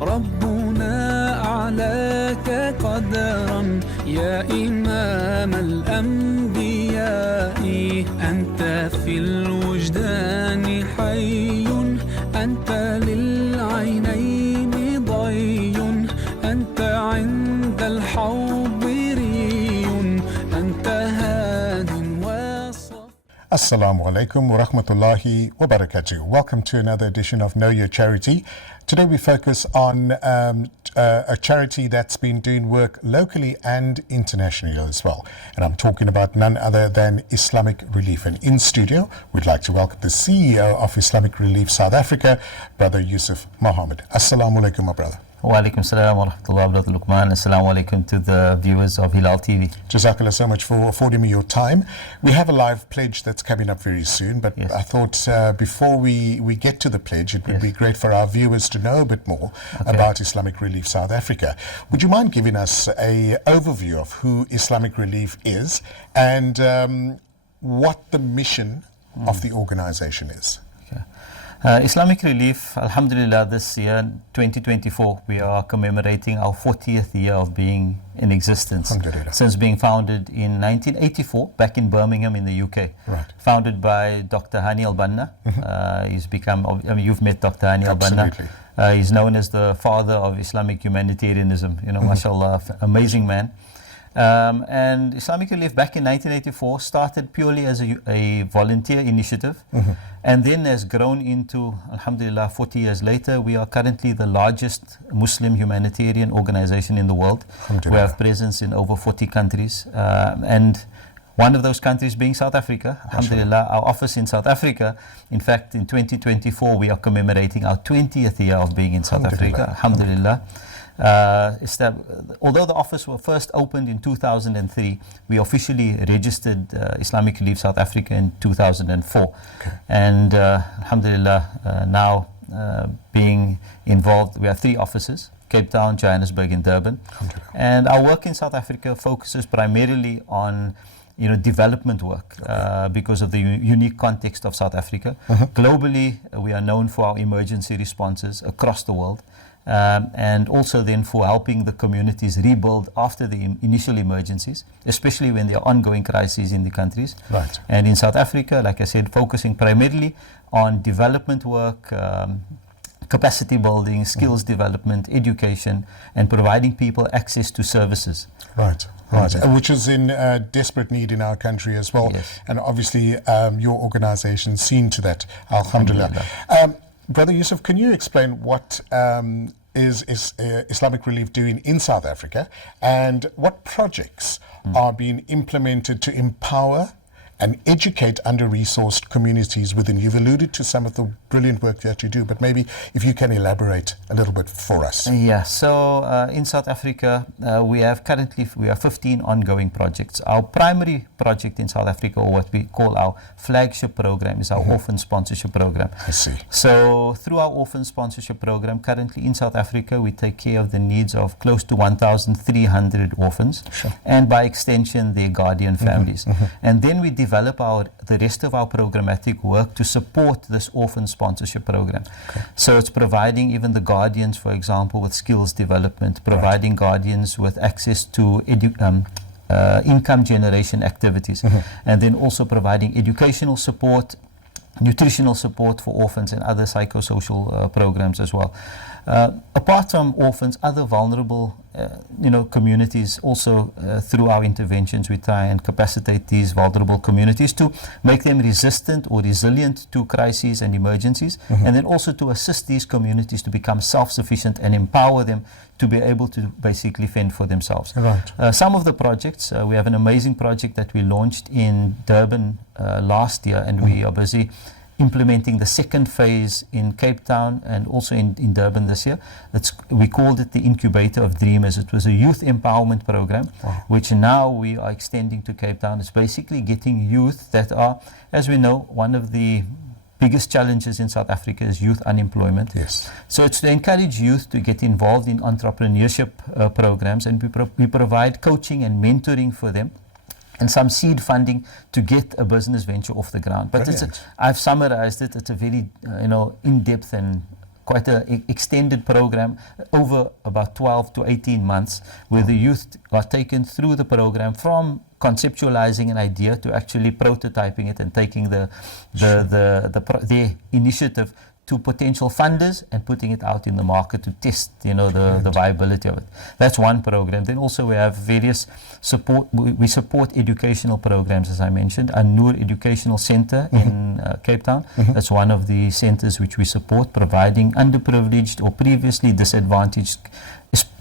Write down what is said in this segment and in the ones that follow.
ربنا أعلاك قدرا يا إمام الأنبياء أنت في الوجدان حي أنت للعينين ضي أنت عند الحوض ري أنت هاد وصف. Assalamu alaikum wa rahmatullahi wa barakatuh. Welcome to another edition of Know Your Charity. Today we focus on a charity that's been doing work locally and internationally as well. And I'm talking about none other than Islamic Relief. And in studio, we'd like to welcome the CEO of Islamic Relief South Africa, Brother Yusuf Mohammed. Assalamu alaikum, my brother. Wa alaikum salam wa rahmatullahi wa barakatuh, Luqman. Assalamu alaikum to the viewers of Hilaal TV. Jazakallah so much for affording me your time. We have a live pledge that's coming up very soon, but Yes. I thought before we get to the pledge, it would be great for our viewers to know a bit more about Islamic Relief South Africa. Would you mind giving us an overview of who Islamic Relief is and what the mission of the organization is? Islamic Relief, alhamdulillah, this year, 2024, we are commemorating our 40th year of being in existence. Alhamdulillah. Since being founded in 1984, back in Birmingham in the UK. Right. Founded by Dr. Hani Al-Banna. He's become, I mean, you've met Dr. Hani Al-Banna. Absolutely. He's known as the father of Islamic humanitarianism. You know, mashallah, amazing man. And Islamic Relief back in 1984 started purely as a volunteer initiative and then has grown into, alhamdulillah, 40 years later, we are currently the largest Muslim humanitarian organization in the world. We have presence in over 40 countries and one of those countries being South Africa. Alhamdulillah, our office in South Africa, in fact, in 2024, we are commemorating our 20th year of being in South Africa. Alhamdulillah. Although the office was first opened in 2003, we officially registered Islamic Relief South Africa in 2004. And alhamdulillah, now being involved, we have 3 offices: Cape Town, Johannesburg and Durban. And our work in South Africa focuses primarily on development work because of the unique context of South Africa. Globally, we are known for our emergency responses across the world. And also then for helping the communities rebuild after the initial emergencies, especially when there are ongoing crises in the countries. Right. And in South Africa, like I said, focusing primarily on development work, capacity building, skills development, education, and providing people access to services. Right. Which is in desperate need in our country as well. Yes. And obviously your organization seen to that, alhamdulillah. Brother Yusuf, can you explain what is Islamic Relief doing in South Africa and what projects are being implemented to empower and educate under-resourced communities within? You've alluded to some of the brilliant work that you do, but maybe if you can elaborate a little bit for us. Yeah, so in South Africa, we have 15 ongoing projects. Our primary project in South Africa, or what we call our flagship program, is our orphan sponsorship program. I see. So through our orphan sponsorship program, currently in South Africa, we take care of the needs of close to 1,300 orphans, and by extension, their guardian families. And then we develop the rest of our programmatic work to support this orphan sponsorship program. So it's providing even the guardians, for example, with skills development, providing guardians with access to income generation activities, and then also providing educational support, nutritional support for orphans and other psychosocial programs as well. Apart from orphans, other vulnerable communities also, through our interventions, we try and capacitate these vulnerable communities to make them resistant or resilient to crises and emergencies, and then also to assist these communities to become self-sufficient and empower them to be able to basically fend for themselves. Right. Some of the projects, we have an amazing project that we launched in Durban last year, and we are busy implementing the second phase in Cape Town and also in Durban this year. We called it the Incubator of Dreamers. It was a youth empowerment program, which now we are extending to Cape Town. It's basically getting youth that are, as we know, one of the biggest challenges in South Africa is youth unemployment. Yes. So it's to encourage youth to get involved in entrepreneurship programs, and we provide coaching and mentoring for them, and some seed funding to get a business venture off the ground. But I've summarized it. It's a very in-depth and quite an extended program over about 12 to 18 months, where the youth are taken through the program from conceptualizing an idea to actually prototyping it and taking their initiative to potential funders and putting it out in the market to test, the viability of it. That's one program. Then also we have various support. We support educational programs, as I mentioned. A Noor Educational Center in Cape Town. That's one of the centers which we support, providing underprivileged or previously disadvantaged,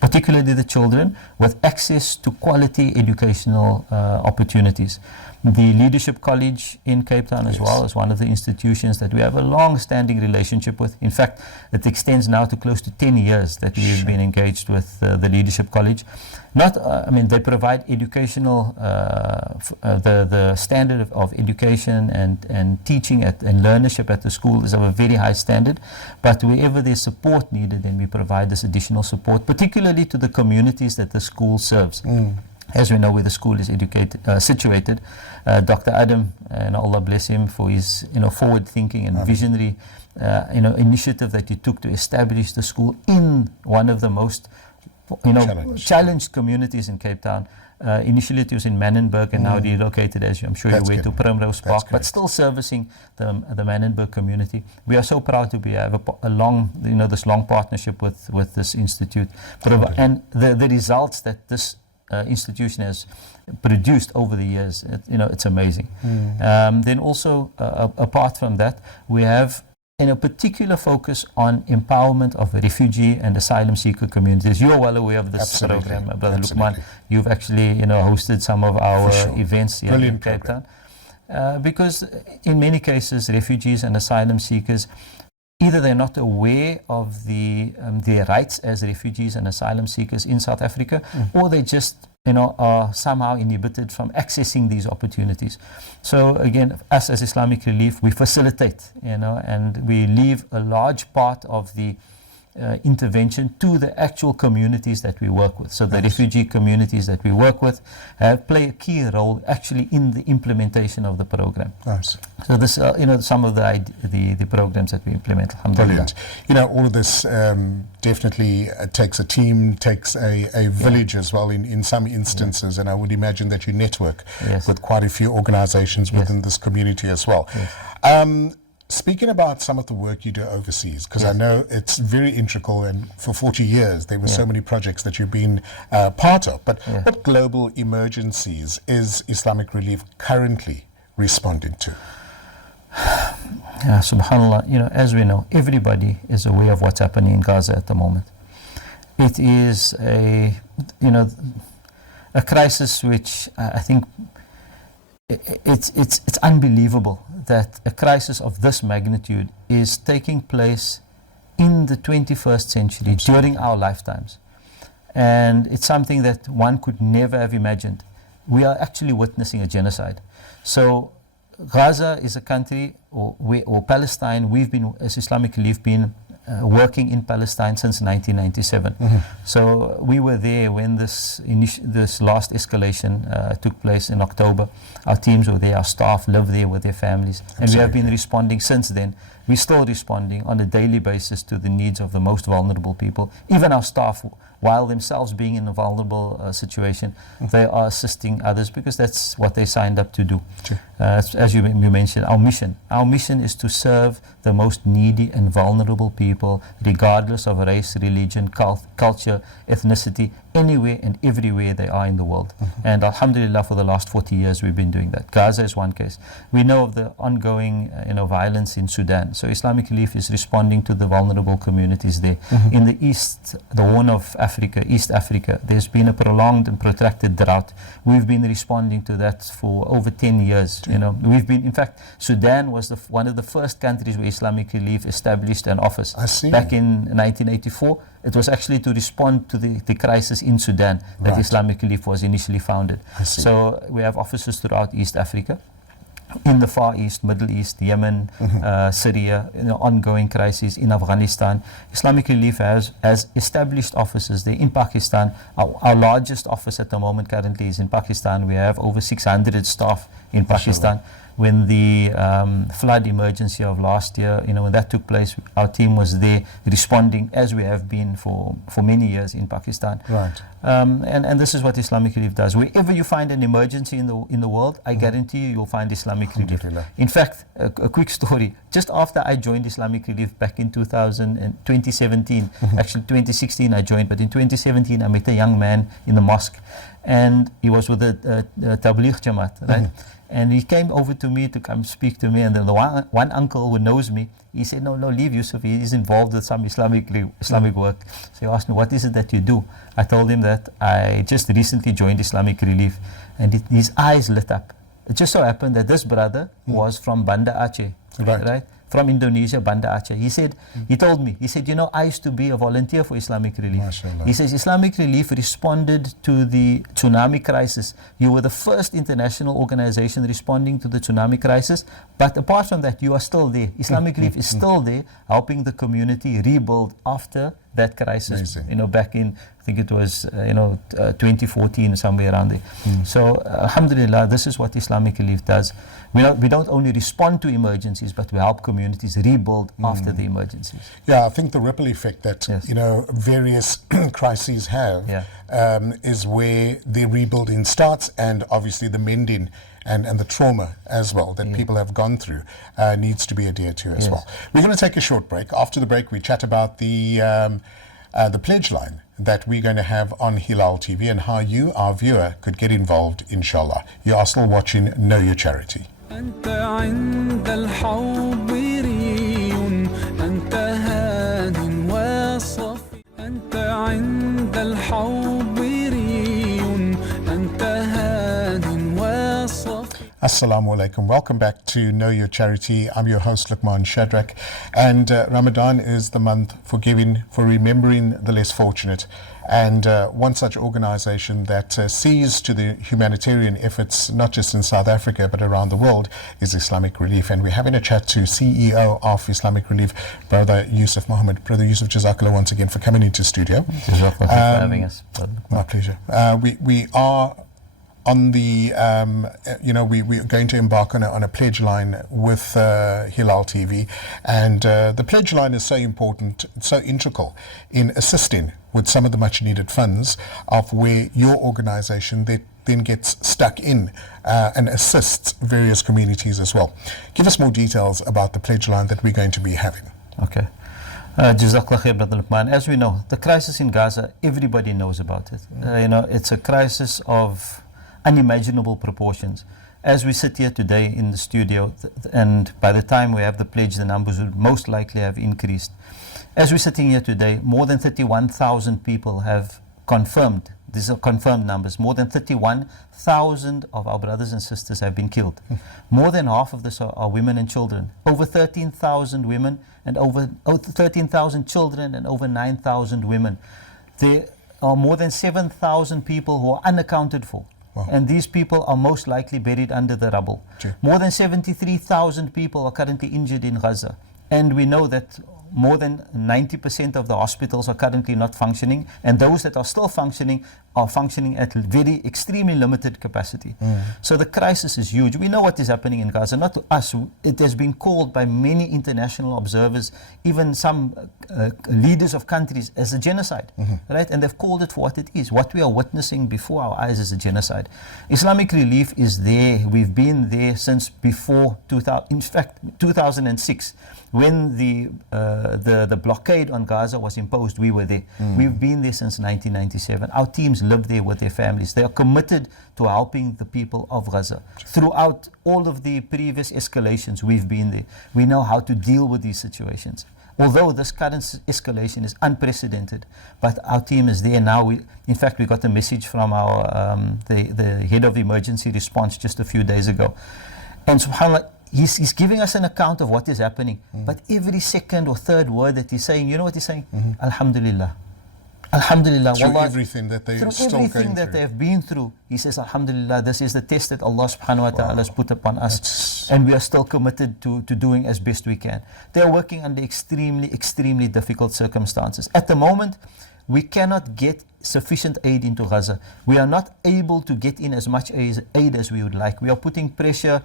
particularly the children, with access to quality educational opportunities. The Leadership College in Cape Town as well is one of the institutions that we have a long-standing relationship with. In fact, it extends now to close to 10 years that we've been engaged with the Leadership College. They provide educational, the standard of education and teaching and learnership at the school is of a very high standard. But wherever there's support needed, then we provide this additional support, particularly to the communities that the school serves. As we know, where the school is situated, Dr. Adam, and Allah bless him for his forward-thinking and visionary initiative that he took to establish the school in one of the most challenged communities in Cape Town. Initially it was in Manenberg and now relocated, as I'm sure you went to Primrose Park, but still servicing the Manenberg community. We are so proud to have a long, this long partnership with this institute, and the results that this institution has produced over the years, it's amazing. Then also, apart from that, we have a particular focus on empowerment of refugee and asylum seeker communities. You're well aware of this program, Brother Lukman. You've actually, hosted some of our events here in Cape Town. Because in many cases, refugees and asylum seekers, either they're not aware of their rights as refugees and asylum seekers in South Africa, or they just are somehow inhibited from accessing these opportunities. So again, us as Islamic Relief, we facilitate, and we leave a large part of the intervention to the actual communities that we work with. So the refugee communities that we work with play a key role actually in the implementation of the program. Nice. So this, some of the programs that we implement. Brilliant. All of this definitely takes a team, takes a village as well in some instances, and I would imagine that you network with quite a few organizations within this community as well. Speaking about some of the work you do overseas, because I know it's very integral, and for 40 years there were so many projects that you've been part of, but what global emergencies is Islamic Relief currently responding to? SubhanAllah, as we know, everybody is aware of what's happening in Gaza at the moment. It is a crisis which I think it's unbelievable that a crisis of this magnitude is taking place in the 21st century during our lifetimes. And it's something that one could never have imagined. We are actually witnessing a genocide. So Gaza is a country, or Palestine, we've been, as Islamic Relief, been working in Palestine since 1997. So we were there when this last escalation took place in October. Our teams were there, our staff live there with their families, and we have been responding since then. We're still responding on a daily basis to the needs of the most vulnerable people. Even our staff, while themselves being in a vulnerable situation, they are assisting others because that's what they signed up to do. As you mentioned, our mission is to serve the most needy and vulnerable people, regardless of race, religion, culture, ethnicity, anywhere and everywhere they are in the world. And alhamdulillah, for the last 40 years we've been doing that. Gaza is one case. We know of the ongoing violence in Sudan. So Islamic Relief is responding to the vulnerable communities there. In the East, the Horn of Africa, East Africa, there's been a prolonged and protracted drought. We've been responding to that for over 10 years. We've been, in fact, Sudan was one of the first countries where Islamic Relief established an office. Back in 1984. It was actually to respond to the crisis in Sudan that Islamic Relief was initially founded. So we have offices throughout East Africa, in the Far East, Middle East, Yemen, Syria, ongoing crises in Afghanistan. Islamic Relief has established offices there in Pakistan. Our largest office at the moment currently is in Pakistan. We have over 600 staff in Pakistan. when the flood emergency of last year, when that took place, our team was there responding, as we have been for many years in Pakistan. Right. And this is what Islamic Relief does. Wherever you find an emergency in the world, I guarantee you'll find Islamic Relief. In fact, a quick story. Just after I joined Islamic Relief back in 2017, actually 2016 I joined, but in 2017 I met a young man in the mosque, and he was with the Tabligh Jamaat, right? And he came over to me to come speak to me, and then the one uncle who knows me, he said, no, leave Yusuf, he is involved with some Islamic work. So he asked me, what is it that you do? I told him that I just recently joined Islamic Relief, and his eyes lit up. It just so happened that this brother was from Banda Aceh, right? From Indonesia, Banda Aceh. He told me, I used to be a volunteer for Islamic Relief. MashaAllah. He says, Islamic Relief responded to the tsunami crisis. You were the first international organization responding to the tsunami crisis. But apart from that, you are still there. Islamic Relief is still there, helping the community rebuild after that crisis. Amazing. Back in, I think it was, 2014, somewhere around there. So, alhamdulillah, this is what Islamic Relief does. We don't only respond to emergencies, but we help communities rebuild after the emergencies. Yeah, I think the ripple effect that Yes. various crises have Yeah. is where the rebuilding starts, and obviously the mending and the trauma as well that people have gone through needs to be adhered to as Yes. well. We're going to take a short break. After the break, we chat about the pledge line that we're going to have on Hilaal TV and how you, our viewer, could get involved, inshallah. You are still watching Know Your Charity. أنت عند الحب ري أنت هاد وصفي أنت عند الحب ري أنت هاد وصفي. Assalamu alaikum. Welcome back to Know Your Charity. I'm your host, Luqman Shadrack. And Ramadan is the month for giving, for remembering the less fortunate. And one such organization that sees to the humanitarian efforts, not just in South Africa, but around the world, is Islamic Relief. And we're having a chat to CEO of Islamic Relief, Brother Yusuf Mohammed. Brother Yusuf, Jazakallah once again for coming into studio. Jazakallah for having us. My pleasure. We are on the, we're going to embark on a pledge line with Hilaal TV. And the pledge line is so important, so integral in assisting with some of the much needed funds of where your organization then gets stuck in and assists various communities as well. Give us more details about the pledge line that we're going to be having. Okay. Jazakallah khair, Brother Luqman. As we know, the crisis in Gaza, everybody knows about it. It's a crisis of unimaginable proportions. As we sit here today in the studio, and by the time we have the pledge, the numbers will most likely have increased. As we're sitting here today, more than 31,000 people have confirmed, these are confirmed numbers, more than 31,000 of our brothers and sisters have been killed. More than half of this are women and children. Over 13,000 women and over 13,000 children and over 9,000 women. There are more than 7,000 people who are unaccounted for. Wow. And these people are most likely buried under the rubble. Sure. More than 73,000 people are currently injured in Gaza. And we know that more than 90% of the hospitals are currently not functioning, and those that are still functioning are functioning at very extremely limited capacity. So the crisis is huge. We know what is happening in Gaza, not to us. It has been called by many international observers, even some leaders of countries, as a genocide, right? And they've called it for what it is. What we are witnessing before our eyes is a genocide. Islamic Relief is there. We've been there since before 2006. When the blockade on Gaza was imposed, we were there. We've been there since 1997. Our teams live there with their families. They are committed to helping the people of Gaza. Throughout all of the previous escalations, we've been there. We know how to deal with these situations. Although this current escalation is unprecedented, but our team is there now. In fact, we got a message from our the head of emergency response just a few days ago. And subhanAllah, He's giving us an account of what is happening. But every second or third word that he's saying, you know what he's saying? Alhamdulillah. Alhamdulillah. Through Wallah, everything that they're through still everything going that through. they've been through, he says, Alhamdulillah, this is the test that Allah subhanahu wa ta'ala has put upon us. And we are still committed to doing as best we can. They are working under extremely, extremely difficult circumstances. At the moment, we cannot get sufficient aid into Gaza. We are not able to get in as much aid as we would like. We are putting pressure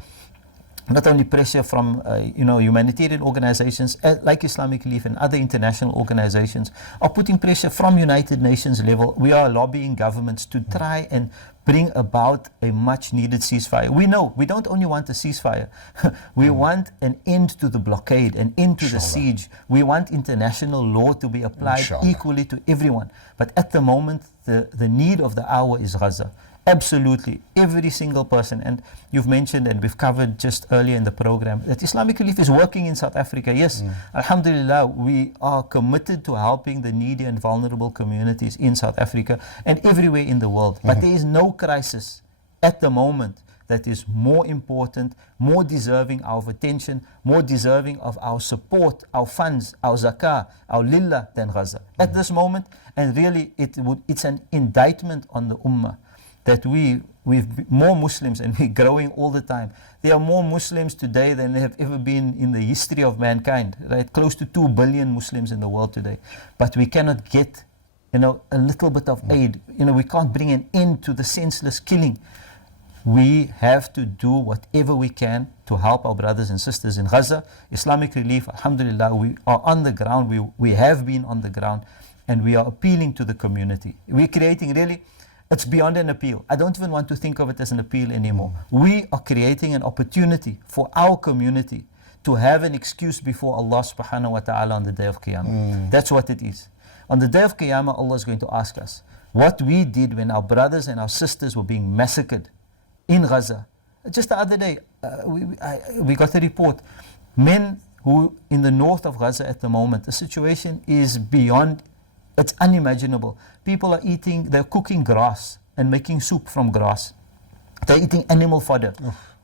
not only pressure from humanitarian organizations like Islamic Relief and other international organizations are putting pressure from United Nations level. We are lobbying governments to try and bring about a much needed ceasefire. We know we don't only want a ceasefire, we want an end to the blockade, an end to the siege. We want international law to be applied equally to everyone. But at the moment, the need of the hour is Gaza. Absolutely, every single person. And you've mentioned, and we've covered just earlier in the program, that Islamic Relief is working in South Africa. Yes, alhamdulillah, we are committed to helping the needy and vulnerable communities in South Africa and everywhere in the world. But there is no crisis at the moment that is more important, more deserving of attention, more deserving of our support, our funds, our zakah, our lillah than Gaza. At this moment, and really it's an indictment on the ummah that we've more Muslims, and we're growing all the time. There are more Muslims today than there have ever been in the history of mankind, right? Close to 2 billion Muslims in the world today. But we cannot get, a little bit of aid. We can't bring an end to the senseless killing. We have to do whatever we can to help our brothers and sisters in Gaza. Islamic Relief, alhamdulillah, we are on the ground. We have been on the ground, and we are appealing to the community. We're creating really, it's beyond an appeal. I don't even want to think of it as an appeal anymore. We are creating an opportunity for our community to have an excuse before Allah subhanahu wa ta'ala on the day of Qiyamah. That's what it is. On the day of Qiyamah, Allah is going to ask us what we did when our brothers and our sisters were being massacred in Gaza. Just the other day, we got a report. Men who in the north of Gaza at the moment, the situation is beyond, it's unimaginable. People are they're cooking grass and making soup from grass. They're eating animal fodder.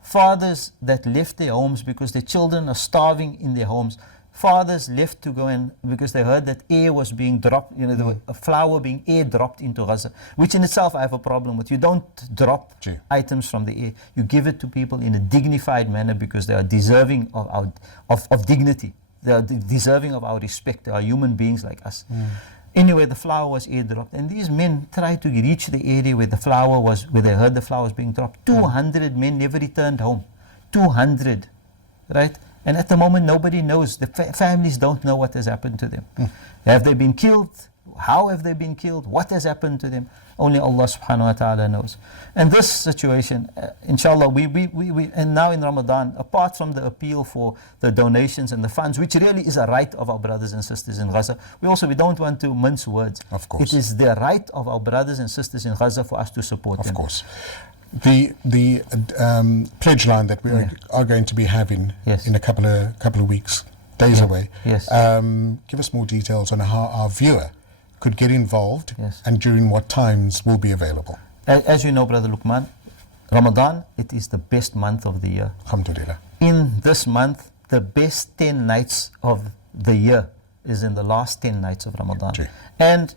Fathers that left their homes because their children are starving in their homes. Fathers left to go in because they heard that air was being dropped, a flour being air dropped into Gaza, which in itself I have a problem with. You don't drop items from the air. You give it to people in a dignified manner because they are deserving of dignity. They are deserving of our respect. They are human beings like us. Anyway, the flour was airdropped, and these men tried to reach the area where where they heard the flour was being dropped. 200 men never returned home. 200, right? And at the moment, nobody knows. The families don't know what has happened to them. Have they been killed? How have they been killed? What has happened to them? Only Allah subhanahu wa ta'ala knows. And this situation, inshallah, we and now in Ramadan, apart from the appeal for the donations and the funds, which really is a right of our brothers and sisters in Gaza, we don't want to mince words. Of course. It is the right of our brothers and sisters in Gaza for us to support them. Of course. The pledge line that we are going to be having in a couple of weeks, days away. Yes. Give us more details on how our viewer could get involved and during what times will be available. As you know, Brother Luqman, Ramadan, it is the best month of the year. Alhamdulillah. In this month, the best 10 nights of the year is in the last 10 nights of Ramadan. And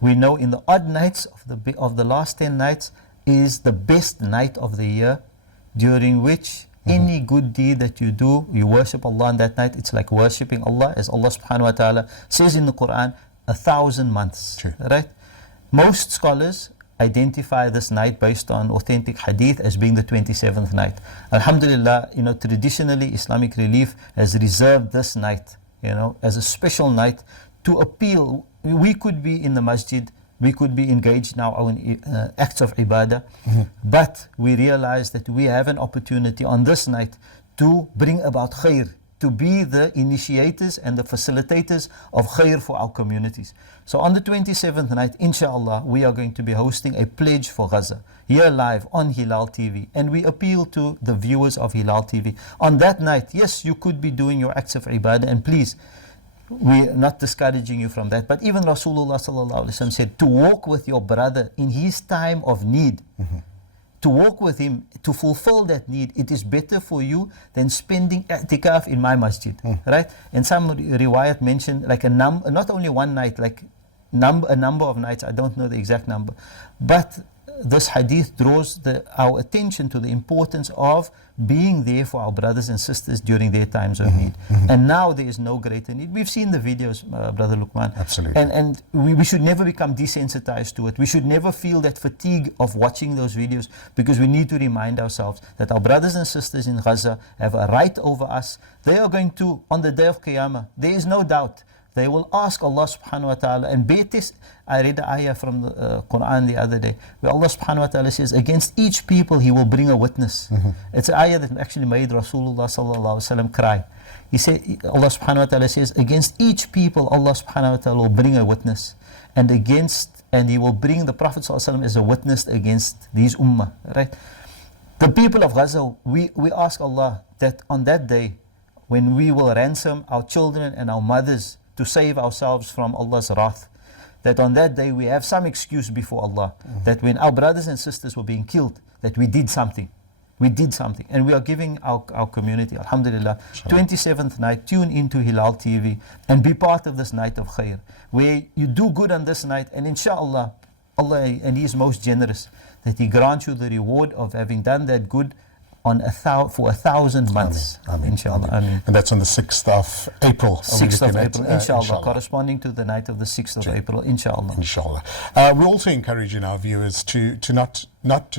we know in the odd nights of the last 10 nights is the best night of the year, during which any good deed that you do, you worship Allah on that night. It's like worshipping Allah, as Allah subhanahu wa ta'ala says in the Quran, 1,000 months. Right? Most scholars identify this night based on authentic hadith as being the 27th night. Alhamdulillah, traditionally Islamic Relief has reserved this night, as a special night to appeal. We could be in the masjid, we could be engaged in our own acts of ibadah, but we realize that we have an opportunity on this night to bring about khair, to be the initiators and the facilitators of khair for our communities. So on the 27th night, inshallah, we are going to be hosting a pledge for Gaza, here live on Hilaal TV, and we appeal to the viewers of Hilaal TV. On that night, yes, you could be doing your acts of ibadah, and please, we're not discouraging you from that, but even Rasulullah sallallahu alaihi wasallam said to walk with your brother in his time of need, to walk with him, to fulfill that need, it is better for you than spending i'tikaf in my masjid, right? And some riwayat mentioned like a number, not only one night, like a number of nights, I don't know the exact number, but this hadith draws our attention to the importance of being there for our brothers and sisters during their times of need. And now there is no greater need. We've seen the videos, Brother Luqman. Absolutely. And we should never become desensitized to it. We should never feel that fatigue of watching those videos, because we need to remind ourselves that our brothers and sisters in Gaza have a right over us. They are going to, on the day of Qiyamah, there is no doubt, they will ask Allah subhanahu wa ta'ala and bear test. I read the ayah from the Quran the other day, where Allah subhanahu wa ta'ala says, against each people He will bring a witness. It's an ayah that actually made Rasulullah sallallahu alaihi wasallam cry. He said, Allah subhanahu wa ta'ala says, against each people Allah subhanahu wa ta'ala will bring a witness. And He will bring the Prophet sallallahu alaihi wasallam as a witness against these ummah. Right? The people of Gaza, we ask Allah that on that day, when we will ransom our children and our mothers to save ourselves from Allah's wrath, that on that day we have some excuse before Allah, that when our brothers and sisters were being killed, that we did something. We did something. And we are giving our community, alhamdulillah, 27th night, tune into Hilaal TV and be part of this night of khair, where you do good on this night, and inshallah, Allah, and He is most generous, that He grants you the reward of having done that good on for 1,000 months. Ameen. Inshallah. Ameen. And that's on the 6th of April. 6th of April, inshallah, corresponding to the night of the 6th of April, inshallah. Inshallah. We also encourage in our viewers to not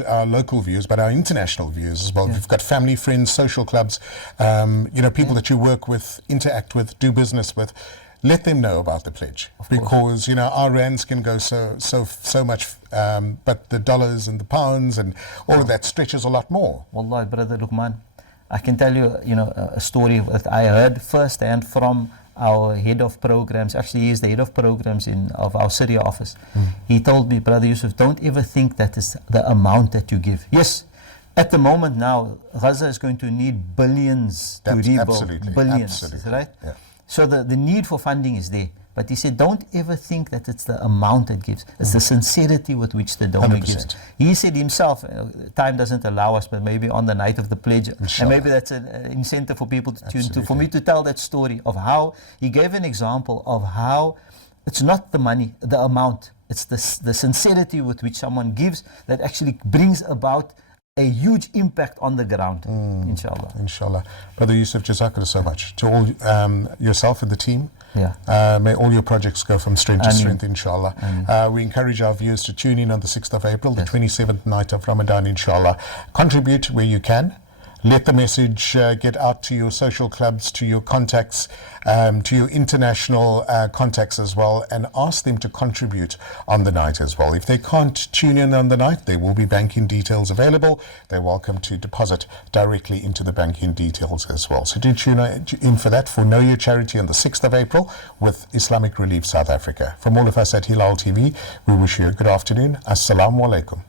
our local views, but our international views as well. We've got family, friends, social clubs, people that you work with, interact with, do business with. Let them know about the pledge, because our rands can go so much, but the dollars and the pounds and all of that stretches a lot more. Wallahi, Brother Luqman, I can tell you, a story that I heard firsthand from our head of programs. Actually, he is the head of programs of our Syria office. He told me, Brother Yusuf, don't ever think that is the amount that you give. Yes, at the moment now, Gaza is going to need billions to rebuild. Absolutely. Billions, Absolutely. right? Yeah. So the need for funding is there. But he said, don't ever think that it's the amount that gives. It's the sincerity with which the donor 100%. gives. He said himself, time doesn't allow us, but maybe on the night of the pledge, Inshallah. and maybe that's an incentive for people to tune to, for me to tell that story of how he gave an example of how it's not the money, the amount, it's the sincerity with which someone gives that actually brings about a huge impact on the ground, inshallah. Inshallah. Brother Yusuf, jazakallah so much. To all yourself and the team, may all your projects go from strength to strength, inshallah. We encourage our viewers to tune in on the 6th of April, the 27th night of Ramadan, inshallah. Contribute where you can. Let the message get out to your social clubs, to your contacts, to your international contacts as well, and ask them to contribute on the night as well. If they can't tune in on the night, there will be banking details available. They're welcome to deposit directly into the banking details as well. So do tune in for that, for Know Your Charity on the 6th of April with Islamic Relief South Africa. From all of us at Hilaal TV, we wish you a good afternoon. Assalamu alaikum.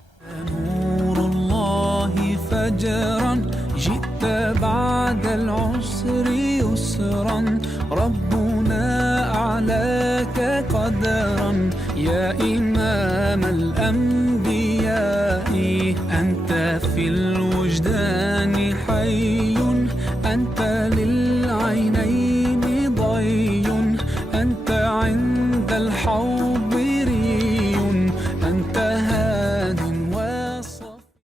فجرا جئت بعد العسر يسرا ربنا أعلاك قدرا يا إمام الأنبياء أنت في الوجدان حي أنت للعينين ضي أنت عند الحوض